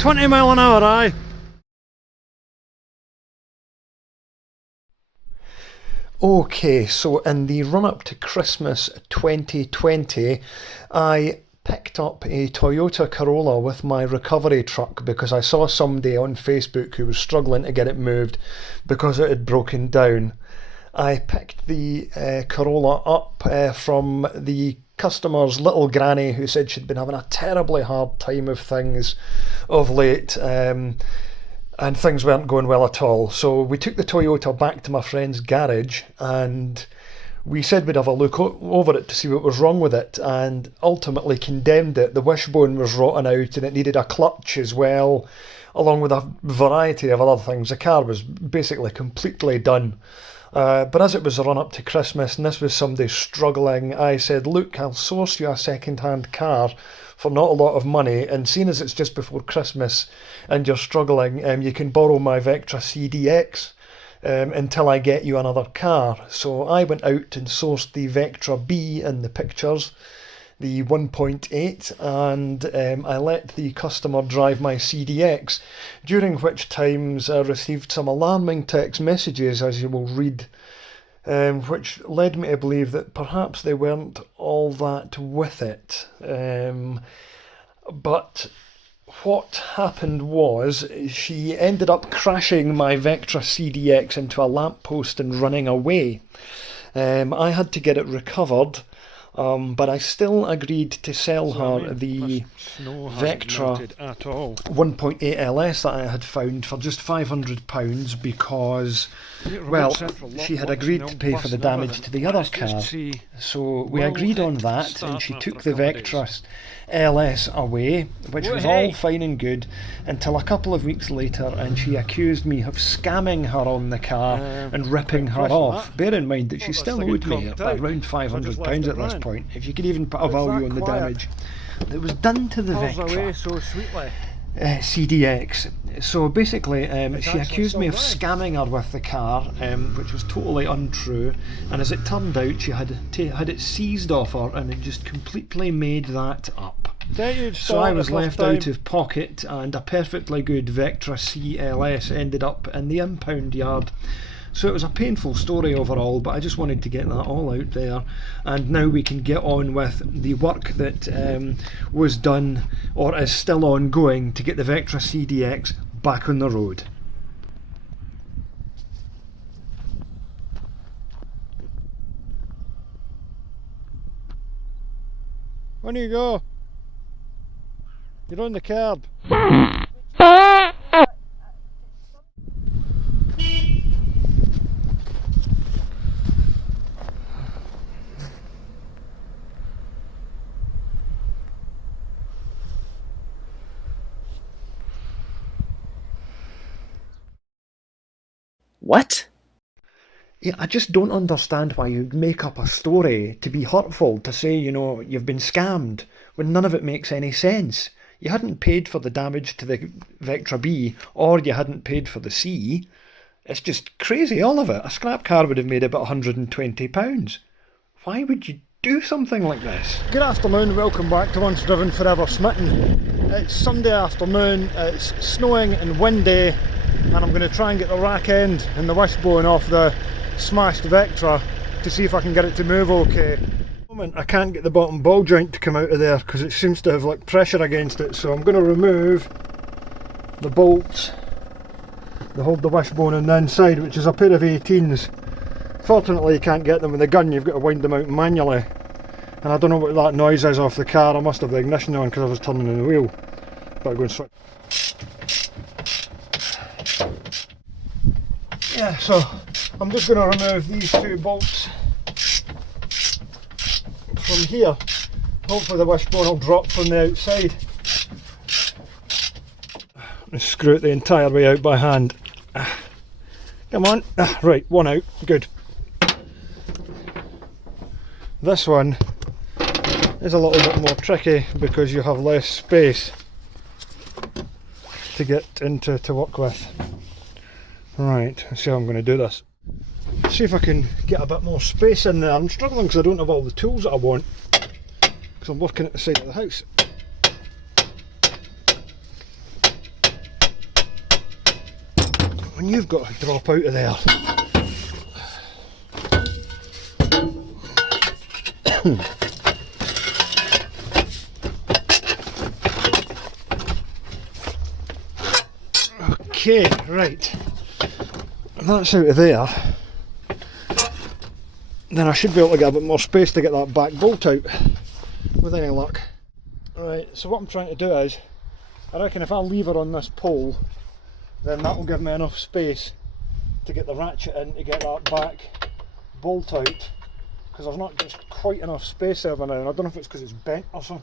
20 mile an hour, aye. Okay, so in the run-up to Christmas 2020, I picked up a Toyota Corolla with my recovery truck because I saw somebody on Facebook who was struggling to get it moved because it had broken down. I picked the Corolla up from the customer's little granny who said she'd been having a terribly hard time of things of late. And things weren't going well at all. So we took the Toyota back to my friend's garage and we said we'd have a look over it to see what was wrong with it, and ultimately condemned it. The wishbone was rotten out and it needed a clutch as well, along with a variety of other things. The car was basically completely done. But as it was a run up to Christmas and this was somebody struggling, I said, look, I'll source you a second-hand car for not a lot of money, and seeing as it's just before Christmas and you're struggling, you can borrow my Vectra CDX until I get you another car. So I went out and sourced the Vectra B in the pictures, the 1.8, and I let the customer drive my CDX, during which times I received some alarming text messages, as you will read, which led me to believe that perhaps they weren't all that with it. But what happened was she ended up crashing my Vectra CDX into a lamppost and running away. I had to get it recovered. But I still agreed to sell her the Vectra 1.8 LS that I had found for just £500 because, well, she had agreed to pay for the damage to the other car. So we agreed on that, and she took the Vectra LS away, which was all fine and good, until a couple of weeks later, and she accused me of scamming her on the car and ripping her off. Bear in mind that she still owed me around £500 at this point, if you could even put a value on the damage that was done to the Vectra CDX. So basically, she accused me of scamming her with the car, which was totally untrue, and as it turned out, she had it seized off her and it just completely made that up. So I was left out of pocket, and a perfectly good Vectra CLS ended up in the impound yard. So it was a painful story overall, but I just wanted to get that all out there, and now we can get on with the work that was done or is still ongoing to get the Vectra CDX back on the road. On you go. You're on the curb. What? Yeah, I just don't understand why you'd make up a story to be hurtful, to say, you know, you've been scammed, when none of it makes any sense. You hadn't paid for the damage to the Vectra B, or you hadn't paid for the C. It's just crazy, all of it. A scrap car would have made about £120. Why would you do something like this? Good afternoon, welcome back to Once Driven Forever Smitten. It's Sunday afternoon, it's snowing and windy, and I'm going to try and get the rack end and the wishbone off the smashed Vectra to see if I can get it to move okay. At the moment I can't get the bottom ball joint to come out of there because it seems to have like pressure against it, so I'm going to remove the bolts that hold the wishbone on the inside, which is a pair of 18s. Fortunately you can't get them with a gun, you've got to wind them out manually, and I don't know what that noise is off the car. I must have the ignition on because I was turning the wheel. Better go and switch. Yeah, so I'm just going to remove these two bolts from here. Hopefully the wishbone will drop from the outside. And screw it the entire way out by hand. Come on, right, one out, good. This one is a little bit more tricky because you have less space to get into to work with. Right, let's see how I'm going to do this. See if I can get a bit more space in there. I'm struggling because I don't have all the tools that I want, because I'm working at the side of the house. when you've got to drop out of there. Okay, right. That's out of there. Then I should be able to get a bit more space to get that back bolt out with any luck. Right, so what I'm trying to do is, I reckon if I leave her on this pole, then that will give me enough space to get the ratchet in to get that back bolt out, because there's not just quite enough space there now, and I don't know if it's because it's bent or something.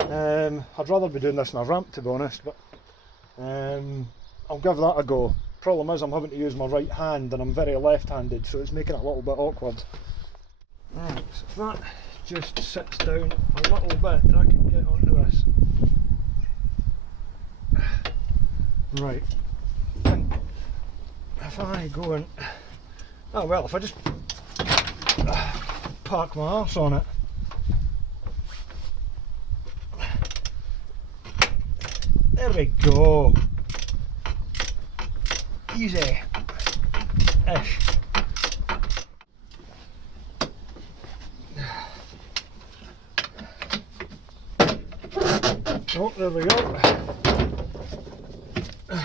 I'd rather be doing this in a ramp, to be honest, but I'll give that a go. Problem is I'm having to use my right hand and I'm very left-handed, so it's making it a little bit awkward. Right, so if that just sits down a little bit, I can get onto this. Right, I think if I go and, oh well, if I just park my arse on it, there we go. Easy-ish. Oh, there we go.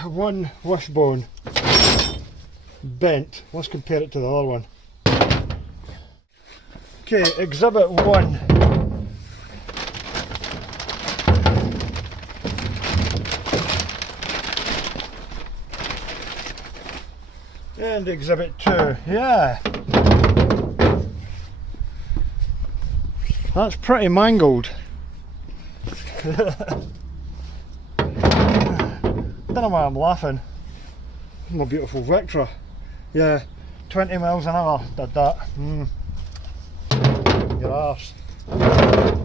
One wishbone bent. Let's compare it to the other one. Okay, exhibit 1. And exhibit 2, yeah. That's pretty mangled. I don't know why I'm laughing. My beautiful Vectra. Yeah, 20 miles an hour did that. Your arse. And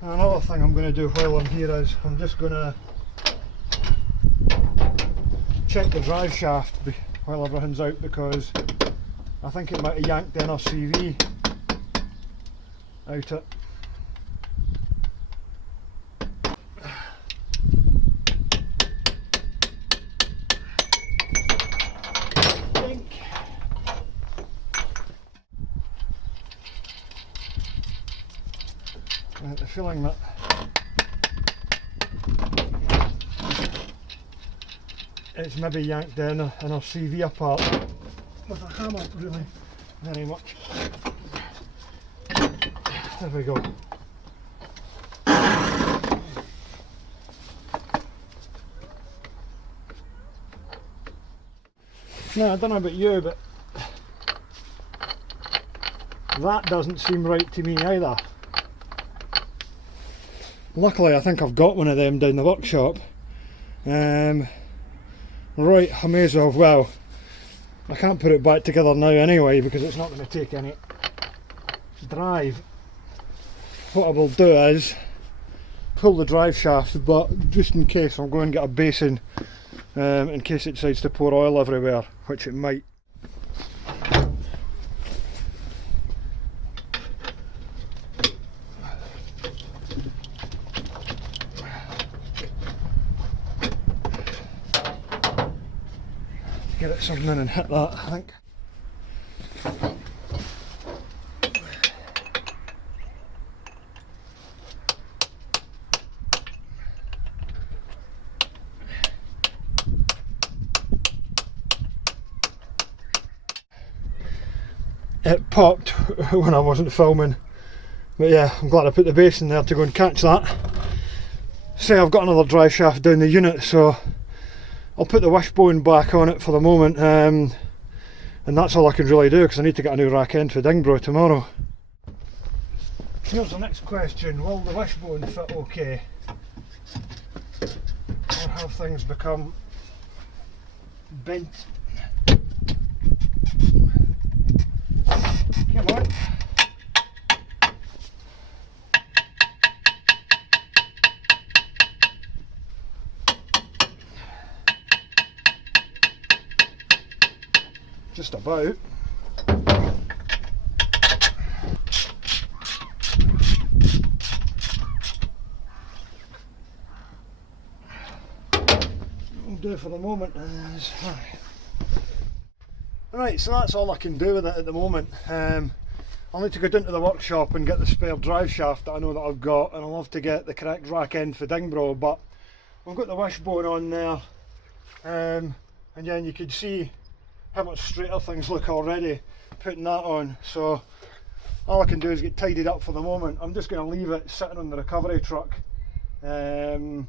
another thing I'm going to do while I'm here is I'm just going to check the drive shaft while everything's out, because I think it might have yanked the CV out it. I get the feeling that it's maybe yanked in our CV apart with a hammer, really, very much. There we go. Now, I don't know about you, but that doesn't seem right to me either. Luckily, I think I've got one of them down the workshop. Right, I may as well, I can't put it back together now anyway because it's not going to take any drive. What I will do is pull the drive shaft, but just in case I'll go and get a basin in case it decides to pour oil everywhere, which it might. Get it something in and hit that, I think. It popped when I wasn't filming, but yeah, I'm glad I put the basin there to go and catch that. Say I've got another drive shaft down the unit, so I'll put the wishbone back on it for the moment, and that's all I can really do because I need to get a new rack end for Dingbro tomorrow. Here's the next question: will the wishbone fit okay, or have things become bent? Come on. Just about. do for the moment is... Right, so that's all I can do with it at the moment. I'll need to go down to the workshop and get the spare drive shaft that I know that I've got, and I'll have to get the correct rack end for Dingbro, but we've got the wishbone on there, and yeah, you can see how much straighter things look already putting that on. So all I can do is get tidied up for the moment. I'm just going to leave it sitting on the recovery truck with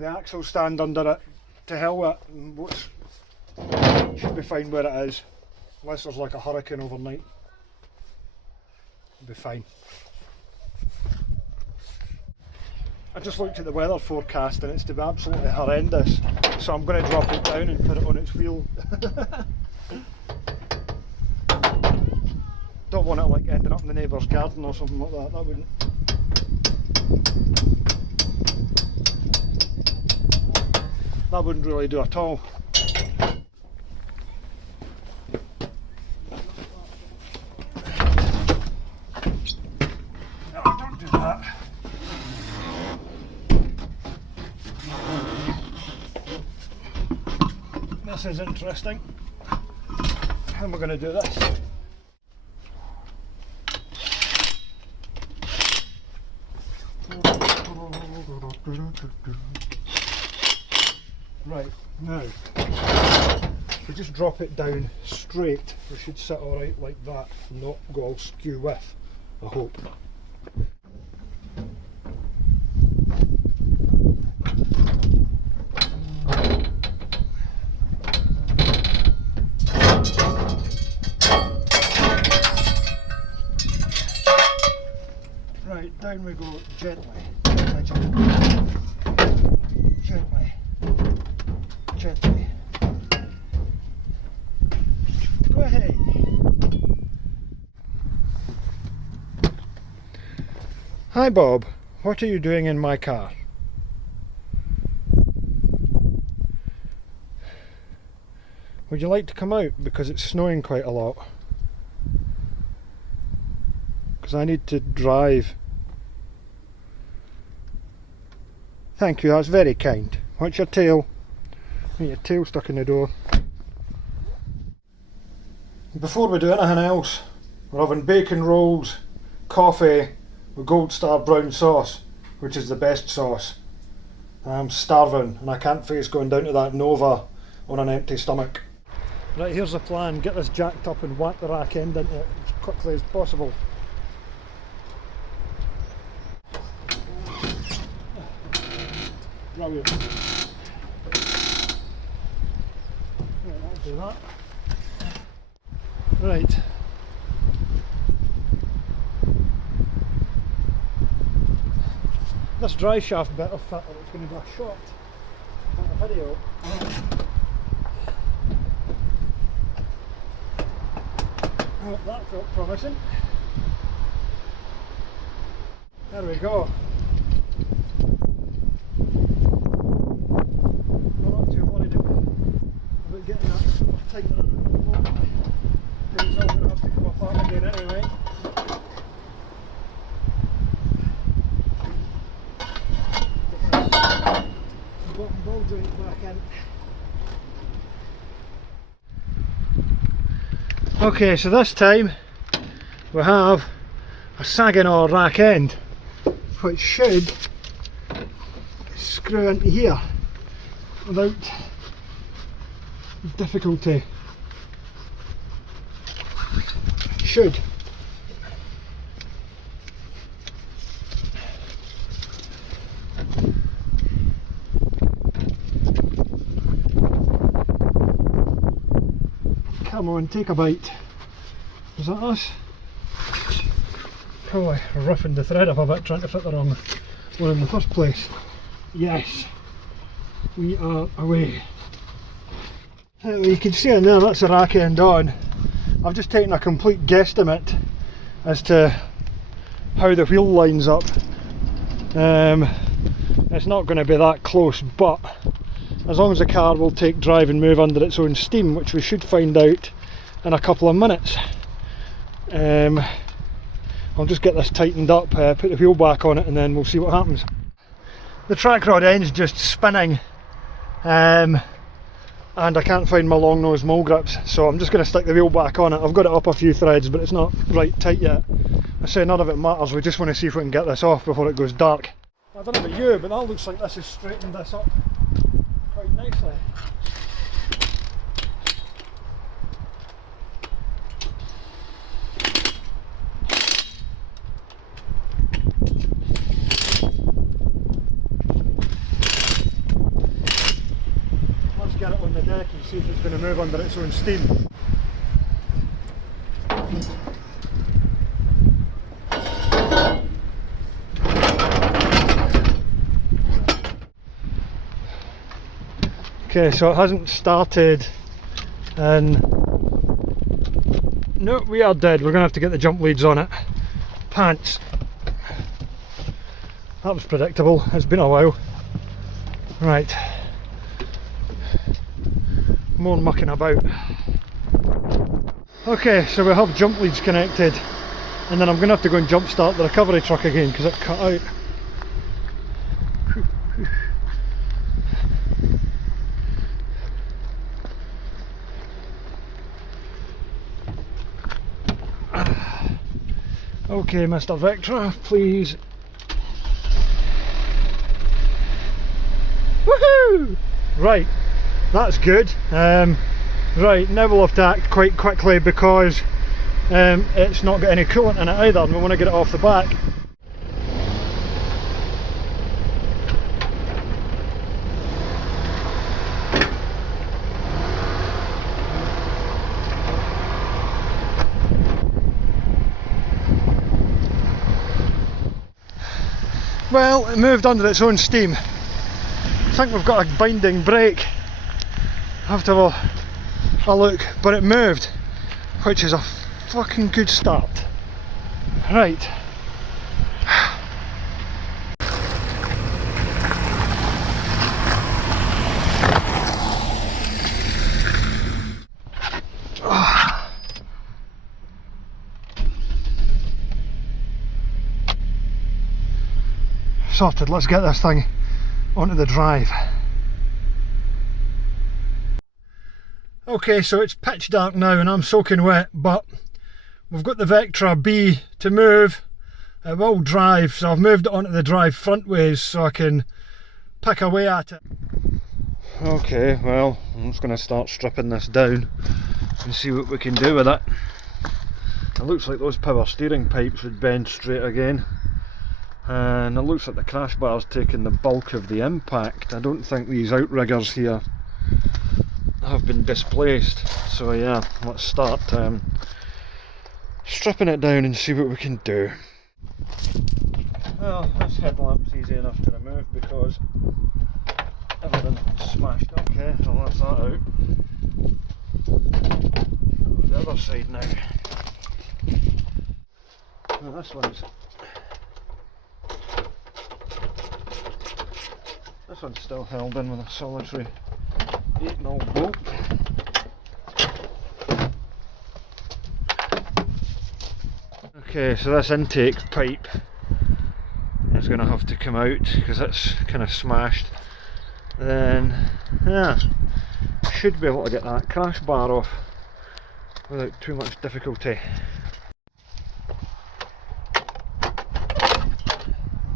the axle stand under it. To hell with it, should be fine where it is, unless there's like a hurricane overnight. It'll be fine. I just looked at the weather forecast and it's to be absolutely horrendous, so I'm going to drop it down and put it on its wheel. Don't want it like ending up in the neighbour's garden or something like that. That wouldn't really do at all. No, don't do that. This is interesting. How am I going to do this? Right, now, if we just drop it down straight, we should sit alright like that, and not go all skew with, I hope. Right, down we go gently, gently, gently. Go ahead. Hi Bob, what are you doing in my car? Would you like to come out because it's snowing quite a lot? Because I need to drive. Thank you, that's very kind. What's your tail? Your tail stuck in the door. Before we do anything else, we're having bacon rolls, coffee with Gold Star brown sauce, which is the best sauce. I'm starving and I can't face going down to that Nova on an empty stomach. Right, here's the plan. Get this jacked up and whack the rack end into it as quickly as possible. Brilliant. Right, that'll do that. Right. This drive shaft bit of fit, or it's going to be a short video. Oh, that felt promising. There we go. I'm not too worried about getting that sort of tighter than the moment. It's all going to have to come apart again anyway. Bottom ball joint back in. Okay, so this time we have a Saginaw rack end, which should screw into here without difficulty. Should. Come on, take a bite. Is that us? Probably roughened the thread up a bit trying to fit the wrong one in the first place. Yes, we are away. You can see in there, that's the rack end on. I've just taken a complete guesstimate as to how the wheel lines up. It's not going to be that close, but as long as the car will take drive and move under its own steam, which we should find out in a couple of minutes. I'll just get this tightened up, put the wheel back on it, and then we'll see what happens. The track rod end's just spinning and I can't find my long nose mole grips, so I'm just going to stick the wheel back on it. I've got it up a few threads, but it's not right tight yet. I say none of it matters, we just want to see if we can get this off before it goes dark. I don't know about you, but that looks like this has straightened this up quite nicely. Let's get it on the deck and see if it's going to move under its own steam. Okay, so it hasn't started, and no, we are dead. We're going to have to get the jump leads on it. Pants. That was predictable, it's been a while. Right. More mucking about. Okay, so we have jump leads connected, and then I'm going to have to go and jump start the recovery truck again because it cut out. Okay, Mr. Vectra, please. Woohoo! Right, that's good. Right, now we'll have to act quite quickly because it's not got any coolant in it either, and we want to get it off the back. Well, it moved under its own steam. I think we've got a binding brake. I have to have a look, but it moved, which is a fucking good start. Right. Sorted, let's get this thing onto the drive. Okay, so it's pitch dark now and I'm soaking wet, but we've got the Vectra B to move. It will drive, so I've moved it onto the drive frontways so I can pick away at it. Okay, well, I'm just going to start stripping this down and see what we can do with it. It looks like those power steering pipes would bend straight again. And it looks like the crash bar's taking the bulk of the impact. I don't think these outriggers here have been displaced. So yeah, let's start stripping it down and see what we can do. Well, this headlamp's easy enough to remove because everything's smashed. Okay, so that's that out. The other side now. Well, this one's still held in with a solitary 8mm bolt. Okay, so this intake pipe is going to have to come out because it's kind of smashed. Then, yeah, should be able to get that crash bar off without too much difficulty.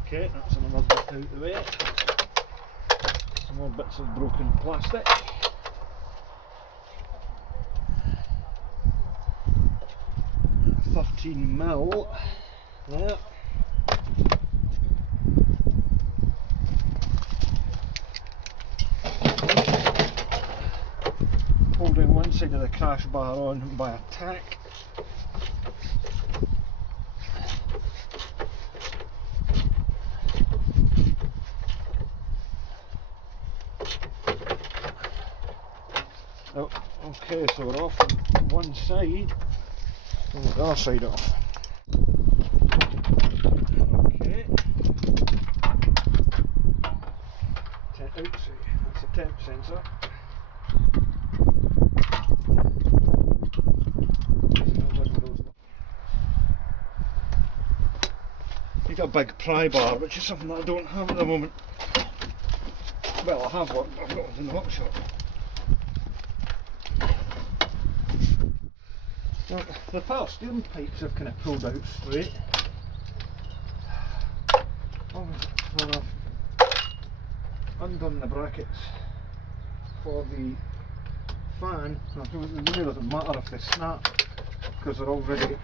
Okay, that's another bit out the way. Some more bits of broken plastic. $13mm there. Holding one side of the crash bar on by a tack. Oh, okay, so we're off on one side, and the other side off. Okay. Oops, that's a temp sensor. Need a big pry bar, which is something that I don't have at the moment. Well, I have one, I've got one in the workshop. Well, the power steering pipes have kind of pulled out straight. I've undone the brackets for the fan. It really doesn't matter if they snap because they're already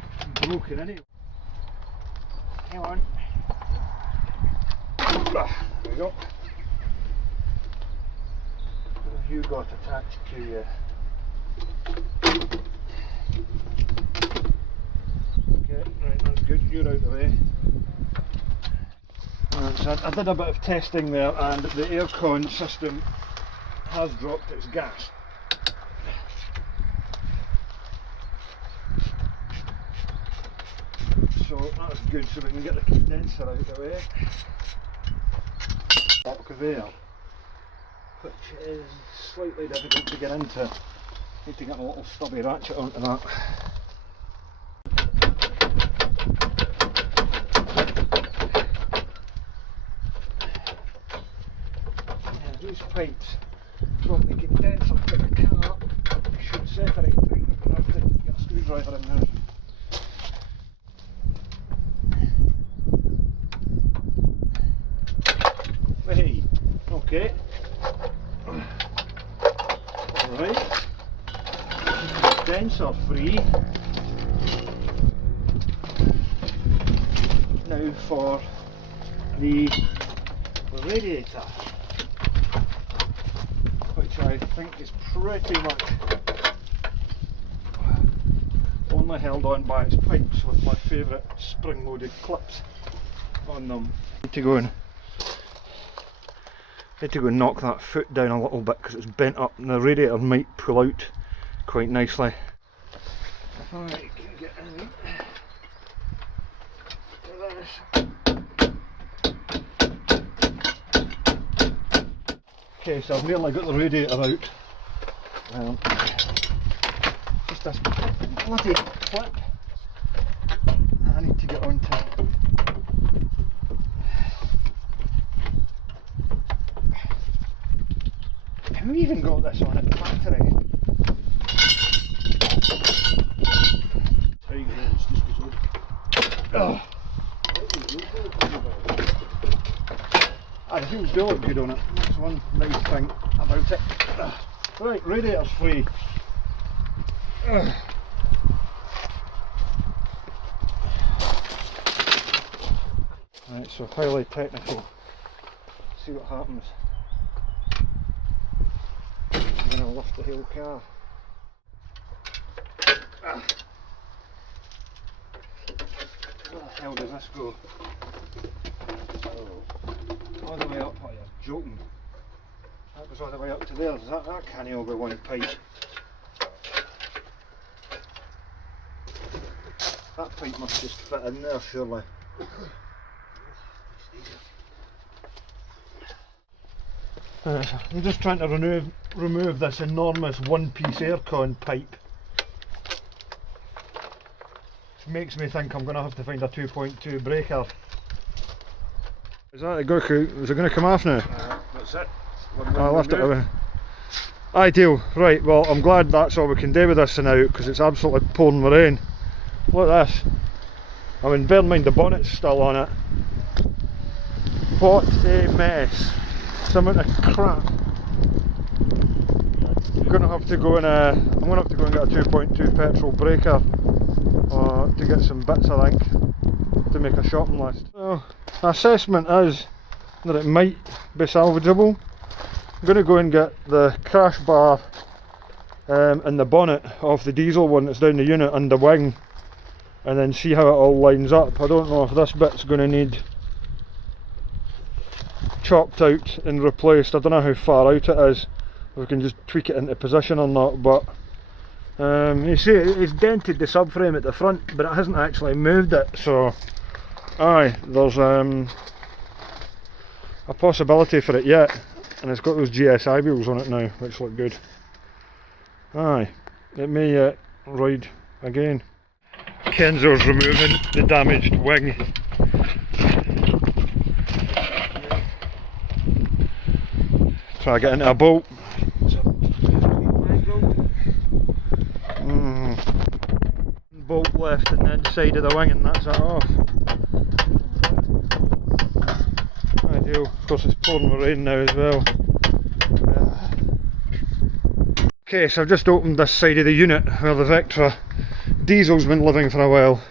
broken anyway. Hang on. There we go. What have you got attached to you? Okay, right, that's good. You're out of the way. So I did a bit of testing there, and the aircon system has dropped its gas. So that's good, so we can get the condenser out of the way. Up there, which is slightly difficult to get into. Need to get a little stubby ratchet onto that. These pipes from the condenser to the car should separate. I'm going to have to get a screwdriver in there. Hey, okay. Alright. Condenser free. Now for the radiator, which I think is pretty much only held on by its pipes with my favourite spring-loaded clips on them. Need to go and knock that foot down a little bit because it's bent up and the radiator might pull out quite nicely. If I can get in okay, so I've nearly got the radiator out. Just this bloody clip I need to get onto. Have we even got this on at the factory? Oh. The wheels do look good on it. That's one nice thing about it. Right, radiator's free. Right, so highly technical. See what happens. I'm going to lift the whole car. Where the hell does this go? All the way up. Oh, you're joking. That goes all the way up to there. That can't all be one pipe. That pipe must just fit in there, surely. I'm just trying to remove this enormous one-piece aircon pipe. Which makes me think I'm going to have to find a 2.2 breaker. Is that the Goku? Is it going to come off now? That's it. I left it away. Ideal. Right, well I'm glad that's all we can do with this now because it's absolutely pouring with rain. Look at this. I mean, bear in mind the bonnet's still on it. What a mess. Some amount of crap. I'm going to have to go and get a 2.2 petrol breaker to get some bits, I think, to make a shopping list. So, assessment is that it might be salvageable. I'm going to go and get the crash bar and the bonnet off the diesel one that's down the unit and the wing, and then see how it all lines up. I don't know if this bit's going to need chopped out and replaced. I don't know how far out it is, if we can just tweak it into position or not, but you see it's dented the subframe at the front but it hasn't actually moved it, so aye, there's a possibility for it yet, and it's got those GSI wheels on it now which look good. Aye, it may ride again. Kenzo's removing the damaged wing. try to get into a bolt. Bolt left in the inside of the wing and that's it off. Ideal. Of course it's pouring with rain now as well. Okay, so I've just opened this side of the unit where the Vectra diesel's been living for a while.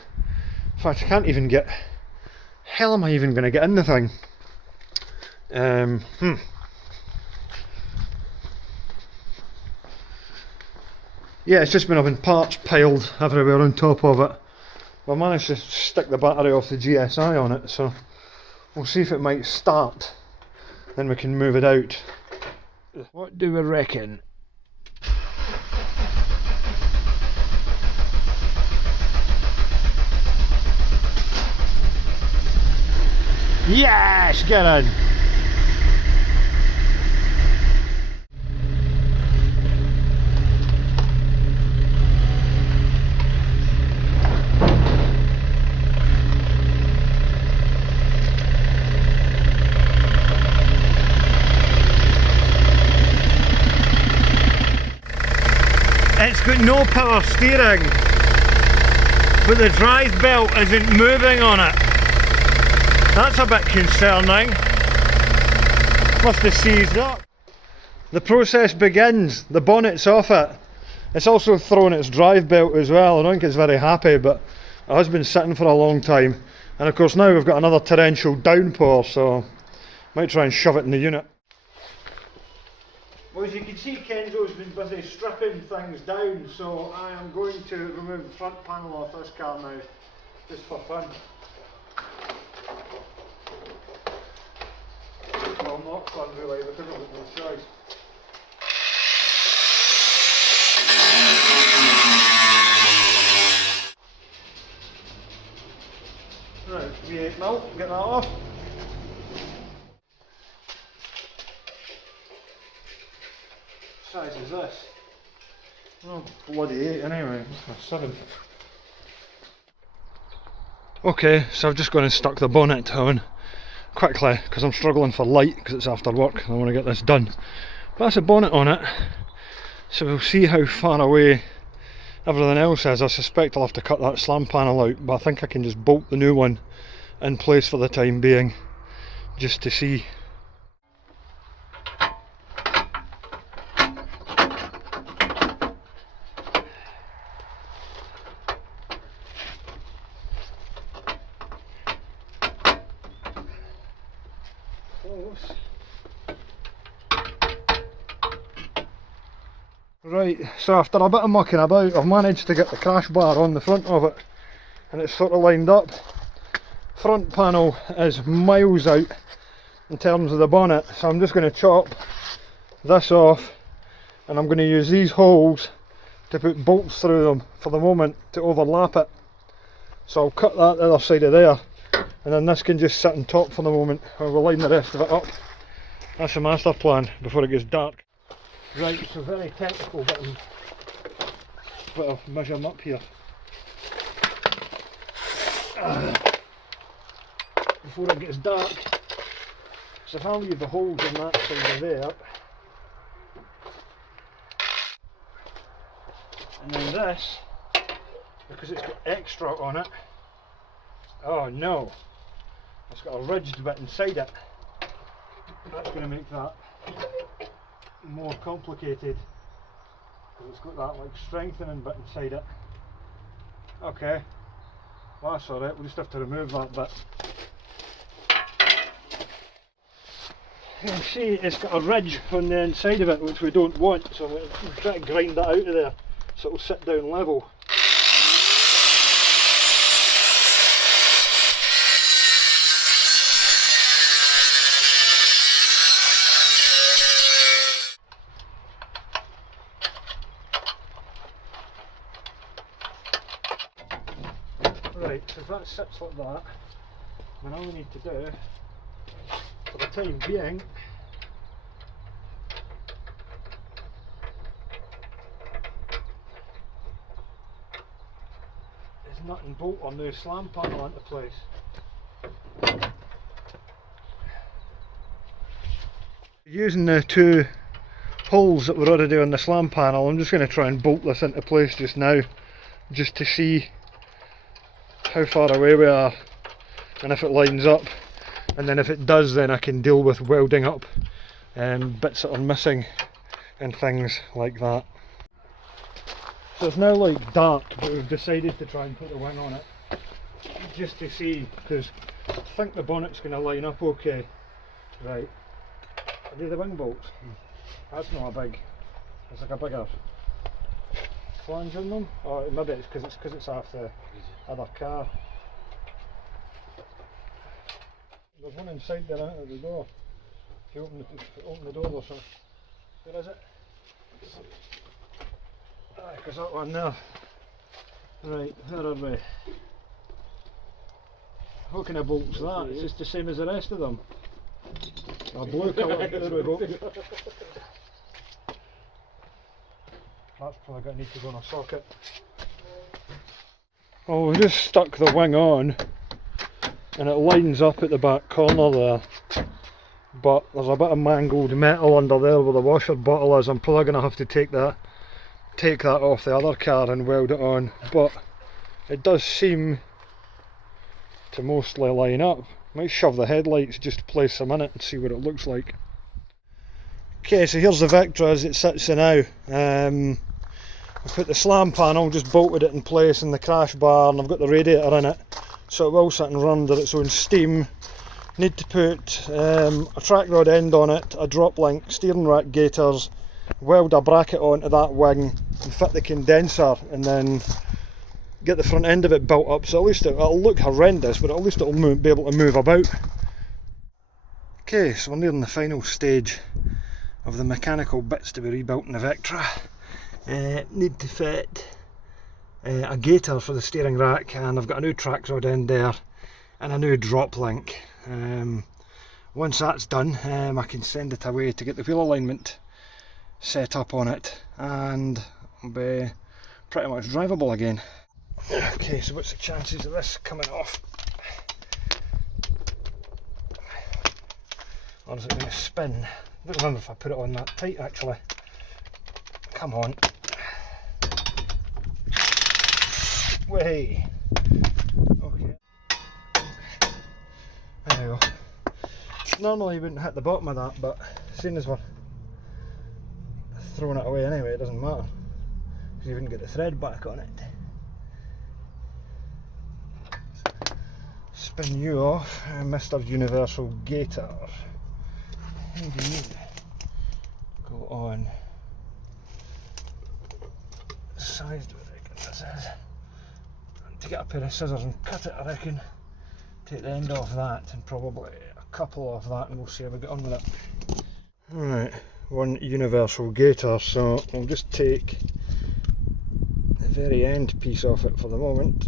In fact, I can't even get... Hell am I even going to get in the thing? Yeah, it's just been having parts piled everywhere on top of it. I managed to stick the battery off the GSI on it, so we'll see if it might start. Then we can move it out. What do we reckon? Yes, get in! It's got no power steering, but the drive belt isn't moving on it. That's a bit concerning. Must have seized up. The process begins. The bonnet's off it. It's also thrown its drive belt as well. I don't think it's very happy, but it has been sitting for a long time. And of course now we've got another torrential downpour, so might try and shove it in the unit. Well, as you can see, Kenzo's been busy stripping things down, so I am going to remove the front panel off this car now, just for fun. Well, not fun really, because I've got no choice. Right, V8 mil, get that off. What size is this? Oh, bloody 8 anyway, that's a 7. Okay, so I've just gone and stuck the bonnet on quickly because I'm struggling for light because it's after work and I want to get this done. But that's a bonnet on it, so we'll see how far away everything else is. I suspect I'll have to cut that slam panel out, but I think I can just bolt the new one in place for the time being just to see. Right, so after a bit of mucking about, I've managed to get the crash bar on the front of it and it's sort of lined up. Front panel is miles out in terms of the bonnet, so I'm just going to chop this off and I'm going to use these holes to put bolts through them for the moment to overlap it. So I'll cut that the other side of there and then this can just sit on top for the moment and we'll line the rest of it up. That's the master plan before it gets dark. Right, so very technical bit of measuring up here. Before it gets dark. So if I leave the holes on that side of there, and then this, because it's got extra on it, oh no, it's got a ridged bit inside it. That's going to make that more complicated because it's got that like strengthening bit inside it. Okay, well, that's alright, we'll just have to remove that bit. You can see it's got a ridge on the inside of it which we don't want, so I'm going to try to grind that out of there so it'll sit down level. Right, so if that sits like that, then all we need to do, for the time being, is nut and bolt our new slam panel into place. Using the two holes that were already on the slam panel, I'm just going to try and bolt this into place just now, just to see how far away we are and if it lines up, and then if it does, then I can deal with welding up bits that are missing and things like that. So it's now like dark, but we've decided to try and put the wing on it just to see, because I think the bonnet's going to line up okay. Right, are they the wing bolts? That's not a big, it's like a bigger flange in them, or maybe it's because it's off the other car. There's one inside there out at the door. If you open the door or something. Where is it? Ah, because that one there. Right, where are we? How can I bolt that? It's just the same as the rest of them. A blue colour, there we go. That's probably going to need to go in a socket. Oh, we just stuck the wing on and it lines up at the back corner there, but there's a bit of mangled metal under there where the washer bottle is. I'm probably going to have to take that off the other car and weld it on, but it does seem to mostly line up. Might shove the headlights just to place them in it and see what it looks like. Okay, so here's the Vectra as it sits now. I put the slam panel, just bolted it in place in the crash bar, and I've got the radiator in it, so it will sit and run under its own steam. Need to put a track rod end on it, a drop link, steering rack gaiters, weld a bracket onto that wing and fit the condenser, and then get the front end of it built up, so at least it'll look horrendous, but at least it'll be able to move about. Okay, so we're nearing the final stage of the mechanical bits to be rebuilt in the Vectra. Need to fit a gaiter for the steering rack, and I've got a new track rod end there and a new drop link. Once that's done, I can send it away to get the wheel alignment set up on it, and it'll be pretty much drivable again. Okay, so what's the chances of this coming off? Or is it going to spin? I don't remember if I put it on that tight actually. Come on. Way. Okay. There we go. Normally you wouldn't hit the bottom of that, but seeing as we're throwing it away anyway, it doesn't matter, because you wouldn't get the thread back on it. Spin you off, Mr. Universal Gator. How do you go on? Sized what I reckon this is. To get a pair of scissors and cut it, I reckon. Take the end off that and probably a couple of that, and we'll see how we get on with it. Alright, one Universal Gator, so I'll just take the very end piece off it for the moment.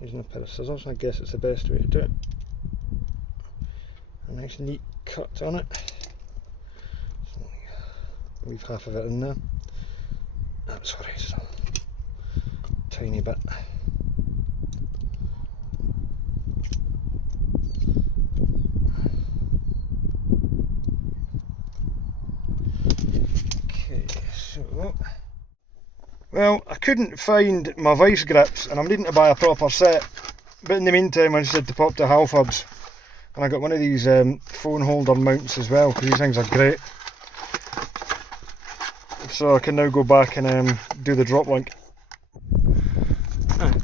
Using a pair of scissors, I guess it's the best way to do it. A nice neat cut on it. Leave half of it in there. That's alright, so tiny bit. Okay, so well, I couldn't find my vice grips and I'm needing to buy a proper set, but in the meantime I just had to pop to Halfords and I got one of these phone holder mounts as well, because these things are great. So I can now go back and do the drop link.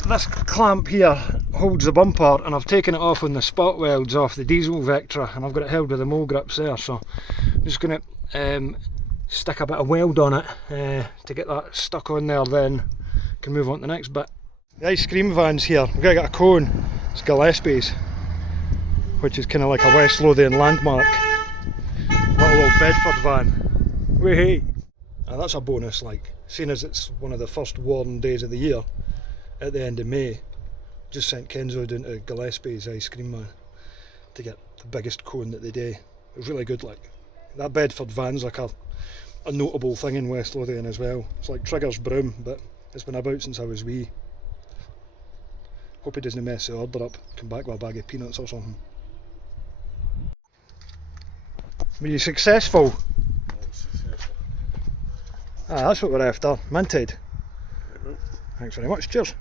This clamp here holds the bumper, and I've taken it off on the spot welds off the diesel Vectra, and I've got it held with the mole grips there, so I'm just going to stick a bit of weld on it to get that stuck on there, then can move on to the next bit. The ice cream van's here. We've got to get a cone. It's Gillespie's, which is kind of like a West Lothian landmark. Little old Bedford van. Wee! And that's a bonus, like, seeing as it's one of the first warm days of the year at the end of May. Just sent Kenzo down to Gillespie's ice cream man to get the biggest cone that they do. It was really good, like. That Bedford van's like a notable thing in West Lothian as well. It's like Trigger's broom, but it's been about since I was wee. Hope he doesn't mess the order up, come back with a bag of peanuts or something. Were you successful? Ah, that's what we're after. Minted. Thanks very much. Cheers.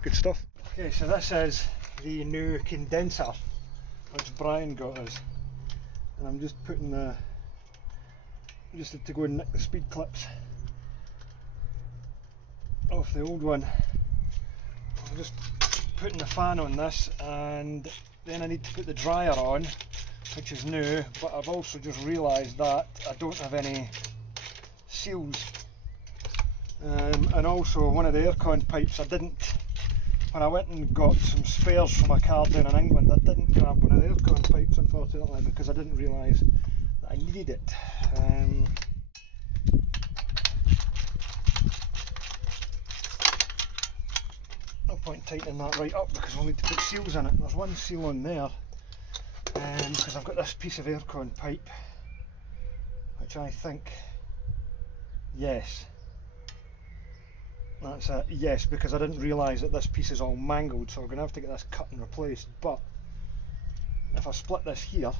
Good stuff. Okay, so this is the new condenser which Brian got us, and I'm just putting the to go and nick the speed clips off the old one. I'm just putting the fan on this, and then I need to put the dryer on, which is new, but I've also just realised that I don't have any seals, and also one of the aircon pipes I didn't, when I went and got some spares from a car down in England, I didn't grab one of the aircon pipes, unfortunately, because I didn't realise that I needed it. No point tightening that right up because we'll need to put seals in it. There's one seal on there, because I've got this piece of aircon pipe, which I think, yes, that's it, yes, because I didn't realise that this piece is all mangled, so we're going to have to get this cut and replaced. But if I split this here,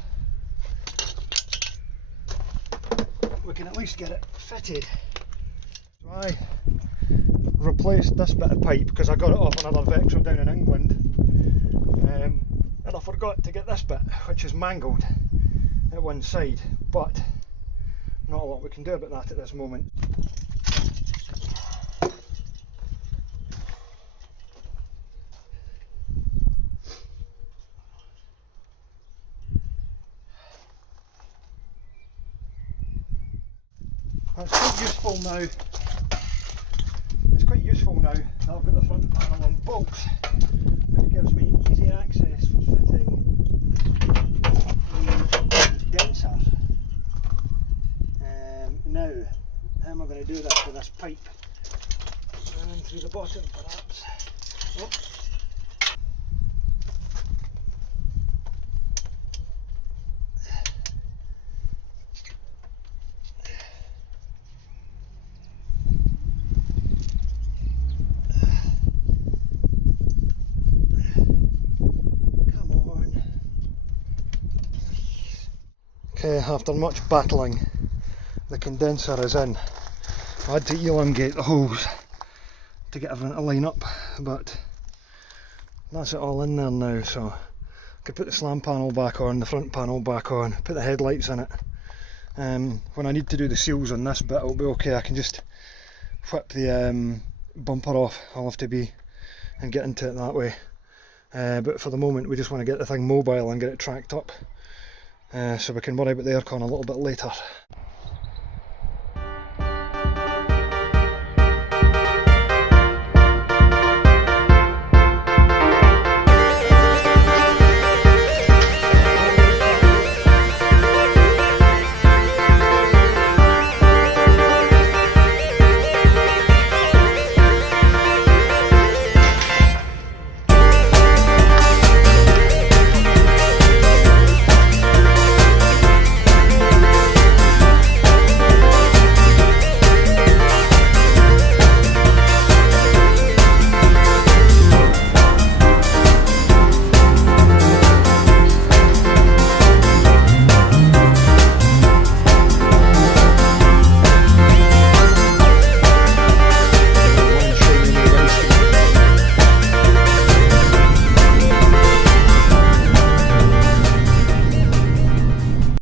we can at least get it fitted. So I replaced this bit of pipe because I got it off another Vectra down in England, and I forgot to get this bit, which is mangled at one side, but not a lot we can do about that at this moment. It's quite useful now. It's quite useful now that I've got the front panel on bolts, which gives me easy access for fitting the condenser. Now, how am I going to do this with this pipe? Running through the bottom, perhaps. Oh. Okay, after much battling, the condenser is in. I had to elongate the holes to get everything to line up, but that's it all in there now, so I could put the slam panel back on, the front panel back on, put the headlights in it. When I need to do the seals on this bit, it'll be okay. I can just whip the bumper off. I'll have to be and get into it that way. But for the moment, we just want to get the thing mobile and get it tracked up, so we can worry about the aircon a little bit later.